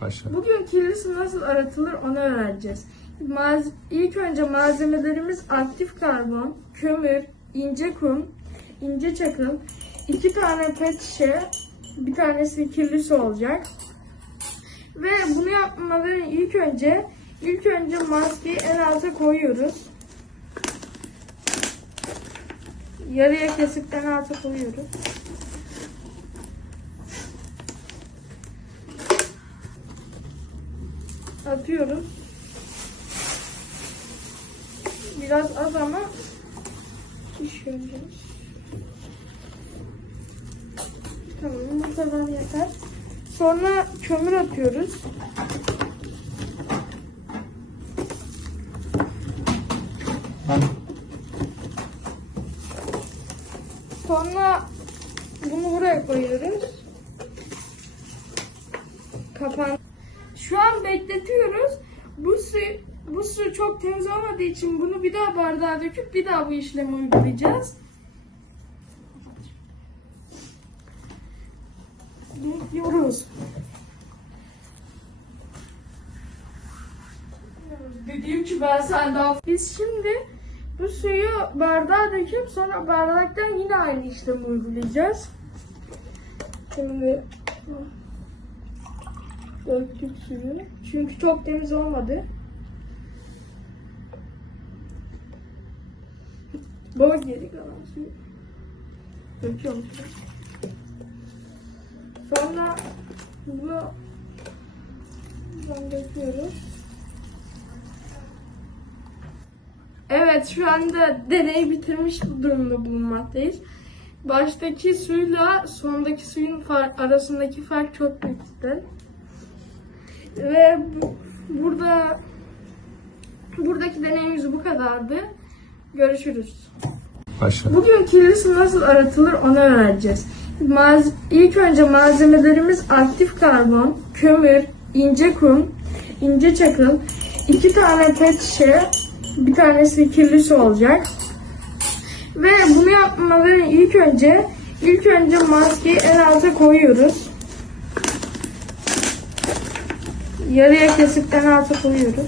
Başla. Bugün kirli su nasıl aratılır onu öğreneceğiz. Maz- İlk önce malzemelerimiz aktif karbon, kömür, ince kum, ince çakıl, iki tane pet şişe, bir tanesi kirli su olacak. Ve bunu yapmadan ilk önce ilk önce maskeyi en alta koyuyoruz. Yarıya kesip en alta koyuyoruz. Atıyoruz. Biraz az ama iş göreceğiz. Tamam bu kadar yeter. Sonra kömür atıyoruz. Sonra bunu buraya koyuyoruz. Kapan. Şu an bekletiyoruz. Bu su bu su çok temiz olmadığı için bunu bir daha bardağa döküp bir daha bu işlemi uygulayacağız. Bekliyoruz. Dediğim ki ben sen daha... Biz şimdi bu suyu bardağa döküp sonra bardaktan yine aynı işlemi uygulayacağız. Şimdi döktük suyu. Çünkü çok temiz olmadı. Baba geri kalan suyu. Döküyorum. Sonra bunu buradan döküyoruz. Evet şu anda deneyi bitirmiş durumda bulunmaktayız. Baştaki suyla sondaki suyun fark, arasındaki fark çok büyük cidden. Ve bu- burada buradaki deneyimiz bu kadardı. Görüşürüz. Başla. Bugün kirli su nasıl aratılır onu öğreneceğiz. Maz ilk önce malzemelerimiz aktif karbon, kömür, ince kum, ince çakıl, iki tane pet şişe, bir tanesi kirli su olacak. Ve bunu yapmadan ilk önce ilk önce maskeyi en alta koyuyoruz. Yarıya kesip en altı koyuyoruz.